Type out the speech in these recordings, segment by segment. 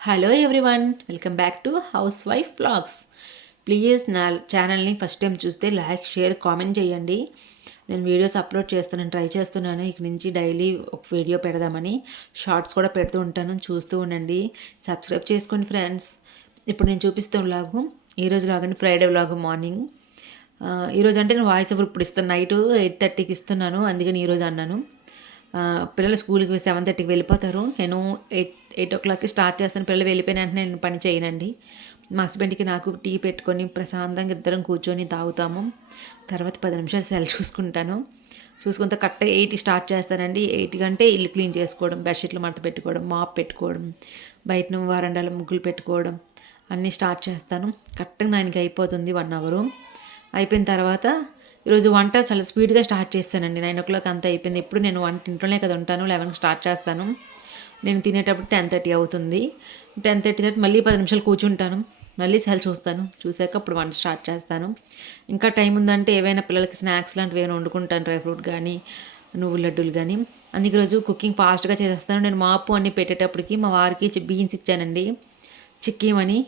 Hello everyone, welcome back to house wife vlogs. Please నా ఛానల్ని first time చూస్తే like, share, comment చేయండి. నేను వీడియోస్ అప్లోడ్ చేస్తున్నాను, ట్రై చేస్తున్నాను. ఇక నుంచి డైలీ ఒక వీడియో పెడదామని షార్ట్స్ కూడా పెడుతూ ఉంటాను, చూస్తూ ఉండండి. సబ్స్క్రైబ్ చేసుకోండి ఫ్రెండ్స్. ఇప్పుడు నేను చూపిస్తాను వ్లాగు. ఈరోజు వ్లాగ్ అండి, ఫ్రైడే వ్లాగ్ మార్నింగ్. ఈరోజు అంటే నేను వాయిస్ ఓవర్ ఇప్పుడు ఇస్తాను, నైట్ 8:30కి ఇస్తున్నాను, అందుకని ఈరోజు అన్నాను. పిల్లలు స్కూల్కి 7:30కి వెళ్ళిపోతారు. నేను 8 o'clockకి స్టార్ట్ చేస్తాను. పిల్లలు వెళ్ళిపోయిన వెంటనే నేను పని చేయనండి. మా హస్బెండ్కి నాకు టీ పెట్టుకొని ప్రశాంతంగా ఇద్దరం కూర్చొని తాగుతాము. తర్వాత 10 నిమిషాలు సెల్ చూసుకుంటాను. చూసుకుంటే కరెక్ట్గా 8కి స్టార్ట్ చేస్తానండి. 8 కంటే ఇల్లు క్లీన్ చేసుకోవడం, బెడ్షీట్లు మడత పెట్టుకోవడం, మాప్ పెట్టుకోవడం, బయట వరండాలో ముగ్గులు పెట్టుకోవడం అన్నీ స్టార్ట్ చేస్తాను. కరెక్ట్గా 9కి అయిపోతుంది, 1 అవరు. అయిపోయిన తర్వాత ఈరోజు వంట చాలా స్పీడ్గా స్టార్ట్ చేస్తానండి. 9 o'clock అంతా అయిపోయింది. ఎప్పుడు నేను వంట ఇంట్లోనే కదా ఉంటాను, 11కి స్టార్ట్ చేస్తాను. నేను తినేటప్పుడు 10:30 అవుతుంది. 10:30 తర్వాత మళ్ళీ 10 నిమిషాలు కూర్చుంటాను, మళ్ళీ సెల్ చూస్తాను. చూసాక అప్పుడు వంట స్టార్ట్ చేస్తాను. ఇంకా టైం ఉందంటే ఏవైనా పిల్లలకి స్నాక్స్ లాంటివి ఏమైనా వండుకుంటాను, డ్రై ఫ్రూట్ కానీ నువ్వుల లడ్డూలు కానీ. అందుకే ఈరోజు కుకింగ్ ఫాస్ట్గా చేసేస్తాను. నేను మాపు అన్నీ పెట్టేటప్పటికి మా వారికి బీన్స్ ఇచ్చానండి, చిక్కీమని.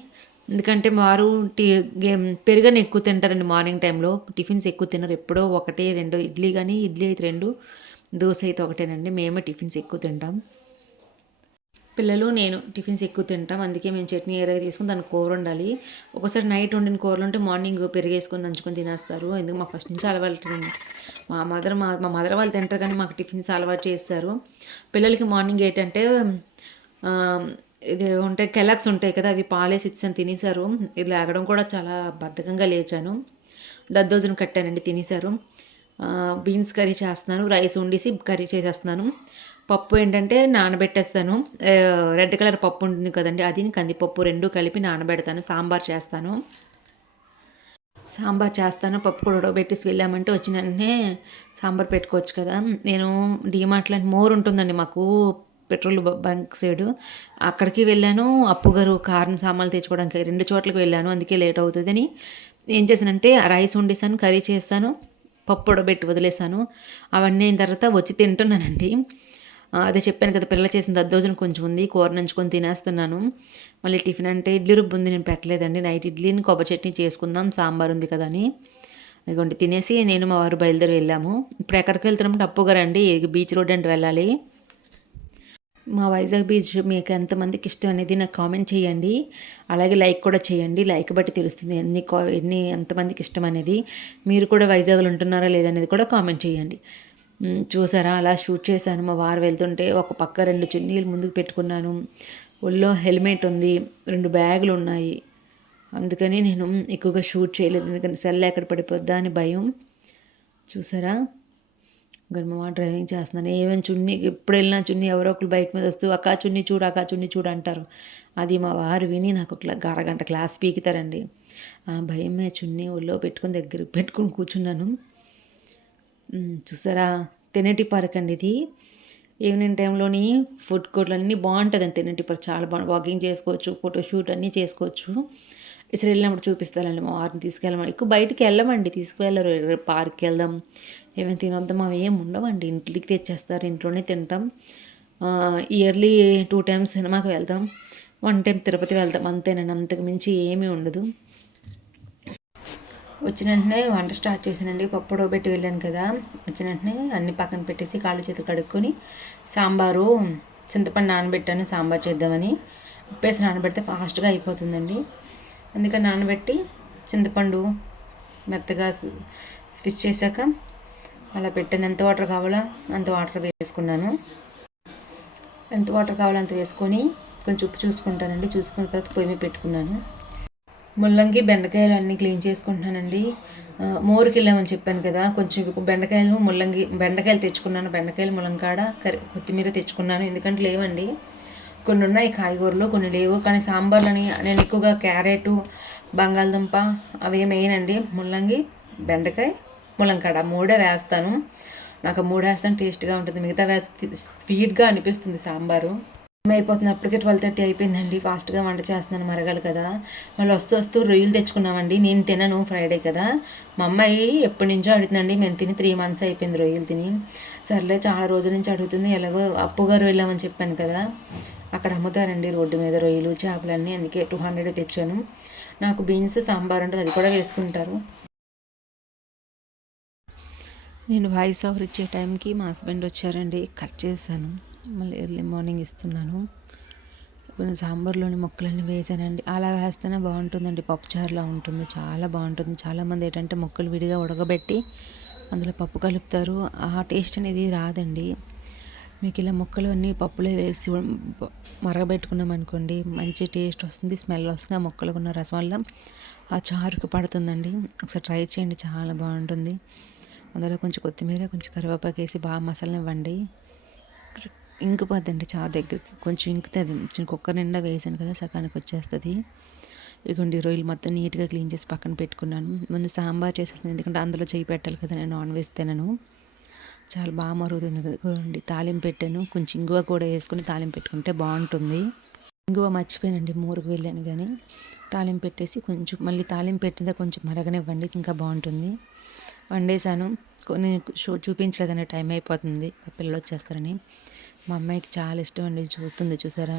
ఎందుకంటే వారు పెరుగని ఎక్కువ తింటారండి మార్నింగ్ టైంలో. టిఫిన్స్ ఎక్కువ తినరు, ఎప్పుడో 1-2 ఇడ్లీ, కానీ ఇడ్లీ అయితే 2, దోశ అయితే ఒకటేనండి. మేమే టిఫిన్స్ ఎక్కువ తింటాం. పిల్లలు నేను టిఫిన్స్ ఎక్కువ తింటాం, అందుకే మేము చట్నీ ఏరైతే తీసుకుని దానికి కూర ఉండాలి. ఒక్కోసారి నైట్ వండిన కూరలు ఉంటే మార్నింగ్ పెరిగేసుకొని నంచుకొని తినేస్తారు. ఎందుకు మాకు ఫస్ట్ నుంచి అలవాటు. మా మదర్ వాళ్ళు తింటారు, కానీ మాకు టిఫిన్స్ అలవాటు చేస్తారు. పిల్లలకి మార్నింగ్ ఏంటంటే ఇది ఉంటాయి, కెలాక్స్ ఉంటాయి కదా, అవి పాలేసి ఇచ్చాను, తినేశారు. ఇది లేగడం కూడా చాలా బద్ధకంగా లేచాను. దద్దోజనం కట్టానండి, తినేశారు. బీన్స్ కర్రీ చేస్తున్నాను, రైస్ వండేసి కర్రీ చేసేస్తున్నాను. పప్పు ఏంటంటే నానబెట్టేస్తాను. రెడ్ కలర్ పప్పు ఉంటుంది కదండి, అది కందిపప్పు 2 కలిపి నానబెడతాను. సాంబార్ చేస్తాను. పప్పు కూడా ఉడకబెట్టేసి వెళ్ళామంటే వచ్చిన వెంటనే సాంబార్ పెట్టుకోవచ్చు కదా. నేను డీమార్ట్లో మోర్ ఉంటుందండి మాకు, పెట్రోల్ బంక్ సైడు. అక్కడికి వెళ్ళాను. అప్పు గారు కారం సామాన్లు తెచ్చుకోవడానికి 2 చోట్లకి వెళ్ళాను, అందుకే లేట్ అవుతుందని ఏం చేశానంటే రైస్ వండేసాను, కర్రీ చేస్తాను, పప్పు ఉడకబెట్టి వదిలేసాను. అవన్నీ అయిన తర్వాత వచ్చి తింటున్నానండి. అదే చెప్పాను కదా, పిల్లలు చేసిన దద్దోజనం కొంచెం ఉంది, కూర నంచుకొని తినేస్తున్నాను. మళ్ళీ టిఫిన్ అంటే ఇడ్లీ రుబ్బు ఉంది, నేను పెట్టలేదండి. నైట్ ఇడ్లీని కొబ్బరి చట్నీ చేసుకుందాం, సాంబార్ ఉంది కదా అని. ఇదిగోండి తినేసి నేను మా వారు బయలుదేరి వెళ్ళాము. ఇప్పుడు ఎక్కడికి వెళ్తున్నామంటే అప్పు గారు అండి, బీచ్ రోడ్ అంటే వెళ్ళాలి. మా వైజాగ్ బీచ్ మీకు ఎంతమందికి ఇష్టం అనేది నాకు కామెంట్ చేయండి. అలాగే లైక్ కూడా చేయండి, లైక్ బట్టి తెలుస్తుంది ఎంతమందికి ఇష్టం అనేది. మీరు కూడా వైజాగ్లో ఉంటున్నారా లేదనేది కూడా కామెంట్ చేయండి. చూసారా, అలా షూట్ చేశాను. మా వారు వెళ్తుంటే ఒక పక్క 2 చున్నీలు ముందుకు పెట్టుకున్నాను, ఒళ్ళో హెల్మెట్ ఉంది, 2 బ్యాగులు ఉన్నాయి. అందుకని నేను ఎక్కువగా షూట్ చేయలేదు, ఎందుకంటే సెల్ ఎక్కడ పడిపోద్దా అని భయం. చూసారా, మా డ్రైవింగ్ చేస్తున్నాను. ఏమైనా చున్నీ, ఎప్పుడు వెళ్ళినా చున్నీ ఎవరో ఒకరు బైక్ మీద వస్తూ అక్కా చున్నీ చూడు అంటారు. అది మా వారు విని నాకు ఒక అరగంట క్లాస్ పీకుతారండి. ఆ భయమే చున్నీ ఒళ్ళో పెట్టుకొని దగ్గరికి పెట్టుకొని కూర్చున్నాను. చూసారా, తెనేటి పార్క్ అండి ఇది. ఈవినింగ్ టైంలోని ఫుడ్ కోర్ట్లు అన్నీ బాగుంటుందండి. తెనేటి పార్క్ చాలా బాగుంటుంది, వాకింగ్ చేసుకోవచ్చు, ఫోటోషూట్ అన్నీ చేసుకోవచ్చు. ఇసరు వెళ్ళినప్పుడు చూపిస్తానండి, మా వారిని తీసుకెళ్ళమని. ఎక్కువ బయటికి వెళ్ళమండి, తీసుకువెళ్ళరు. పార్క్కి వెళ్దాం, ఏమైనా తినొద్దాం, అవి ఏమి ఉండవండి, ఇంటికి తెచ్చేస్తారు, ఇంట్లోనే తింటాం. ఇయర్లీ 2 times సినిమాకి వెళ్తాం, 1 time తిరుపతి వెళ్తాం, అంతేనండి. అంతకు మించి ఏమీ ఉండదు. వచ్చిన వెంటనే వంట స్టార్ట్ చేశానండి. పప్పు ఉడకబెట్టి వెళ్ళాను కదా, వచ్చిన వెంటనే అన్ని పక్కన పెట్టేసి కాళ్ళు చేతులు కడుక్కొని సాంబారు, చింతపండు నానబెట్టాను సాంబార్ చేద్దామని. ఉప్పేసి నానబెడితే ఫాస్ట్గా అయిపోతుందండి, అందుకని నానబెట్టి చింతపండు మెత్తగా స్విచ్ చేశాక అలా పెట్టాను. ఎంత వాటర్ కావాలో అంత వాటర్ వేసుకున్నాను. ఎంత వాటర్ కావాలో అంత వేసుకొని కొంచెం ఉప్పు చూసుకుంటానండి. చూసుకున్న తర్వాత పొయ్యి మీద పెట్టుకున్నాను. ముల్లంగి, బెండకాయలు అన్నీ క్లీన్ చేసుకుంటున్నానండి. మోరుకి వెళ్ళామని చెప్పాను కదా, కొంచెం బెండకాయలు తెచ్చుకున్నాను. బెండకాయలు, ములంకాడ, కొత్తిమీర తెచ్చుకున్నాను, ఎందుకంటే లేవండి. కొన్ని ఉన్నాయి కాయగూరలు, కొన్ని లేవు. కానీ సాంబార్లని నేను ఎక్కువగా క్యారెట్, బంగాళదుంప అవి వేయనండి. ముల్లంగి, బెండకాయ, ములంకాడ 3 వేస్తాను. నాకు 3 వేస్తాను, టేస్ట్గా ఉంటుంది. మిగతా వేస్తే స్వీట్గా అనిపిస్తుంది సాంబారు. అయిపోతుంది, అప్పటికే 12:30 అయిపోయిందండి. ఫాస్ట్గా వంట చేస్తున్నాను, మరగాలి కదా. మళ్ళీ వస్తూ రొయ్యలు తెచ్చుకున్నామండి. నేను తినను, ఫ్రైడే కదా. మా అమ్మాయి ఎప్పటి నుంచో అడుగుతుందండి, మేము తిని 3 months అయిపోయింది రొయ్యలు తిని. సర్లే, చాలా రోజుల నుంచి అడుగుతుంది. ఎలాగో అప్పుగా రొయ్యలేమని చెప్పాను కదా, అక్కడ అమ్ముతారండి రోడ్డు మీద రొయ్యలు చేపలన్నీ, అందుకే 200 తెచ్చాను. నాకు బీన్స్ సాంబార్ ఉంటుంది, అది కూడా వేసుకుంటారు. నేను వాయిస్ ఓవర్ ఇచ్చే టైంకి మా హస్బెండ్ వచ్చారండి, కట్ చేశాను. మళ్ళీ ఎర్లీ మార్నింగ్ ఇస్తున్నాను. కొన్ని సాంబార్లోని ముక్కలన్నీ వేసానండి. అలా వేస్తేనే బాగుంటుందండి, పప్పుచారులా ఉంటుంది, చాలా బాగుంటుంది. చాలామంది ఏంటంటే ముక్కలు విడిగా ఉడకబెట్టి అందులో పప్పు కలుపుతారు, ఆ టేస్ట్ అనేది రాదండి. మీకు ఇలా ముక్కలు అన్నీ పప్పులో వేసి మరగబెట్టుకున్నాం అనుకోండి, మంచి టేస్ట్ వస్తుంది, స్మెల్ వస్తుంది. ఆ ముక్కలకు ఉన్న రసం వల్ల ఆ చారుకు పడుతుందండి. ఒకసారి ట్రై చేయండి, చాలా బాగుంటుంది. అందులో కొంచెం కొత్తిమీర, కొంచెం కరివేపాకు వేసి బాగా మసాలా ఇవ్వండి. ఇంకిపోద్దండి చారు దగ్గరికి, కొంచెం ఇంకుతుంది. చిన్న కుక్కర్ నిండా వేసాను కదా, సగానికి వచ్చేస్తుంది. ఇదిగోండి రొయ్యలు మొత్తం నీట్గా క్లీన్ చేసి పక్కన పెట్టుకున్నాను. ముందు సాంబార్ చేసేస్తాను, ఎందుకంటే అందులో చేయి పెట్టాలి కదా, నేను నాన్ వెజ్ తినను. చాలా బాగా మరుగుతుంది కదండి. తాలింపు పెట్టాను, కొంచెం ఇంగువ కూడా వేసుకుని తాలింపు పెట్టుకుంటే బాగుంటుంది. ఇంగువ మర్చిపోయానండి, మూరుకు వెళ్ళాను కానీ తాలింపు పెట్టేసి కొంచెం మళ్ళీ తాలింపు పెట్టిందా కొంచెం మరగనివ్వండి, ఇంకా బాగుంటుంది. వండేసాను, కొన్ని చూపించలేదని టైం అయిపోతుంది, మా పిల్లలు వచ్చేస్తారని. మా అమ్మాయికి చాలా ఇష్టం అండి, చూస్తుంది చూసారా,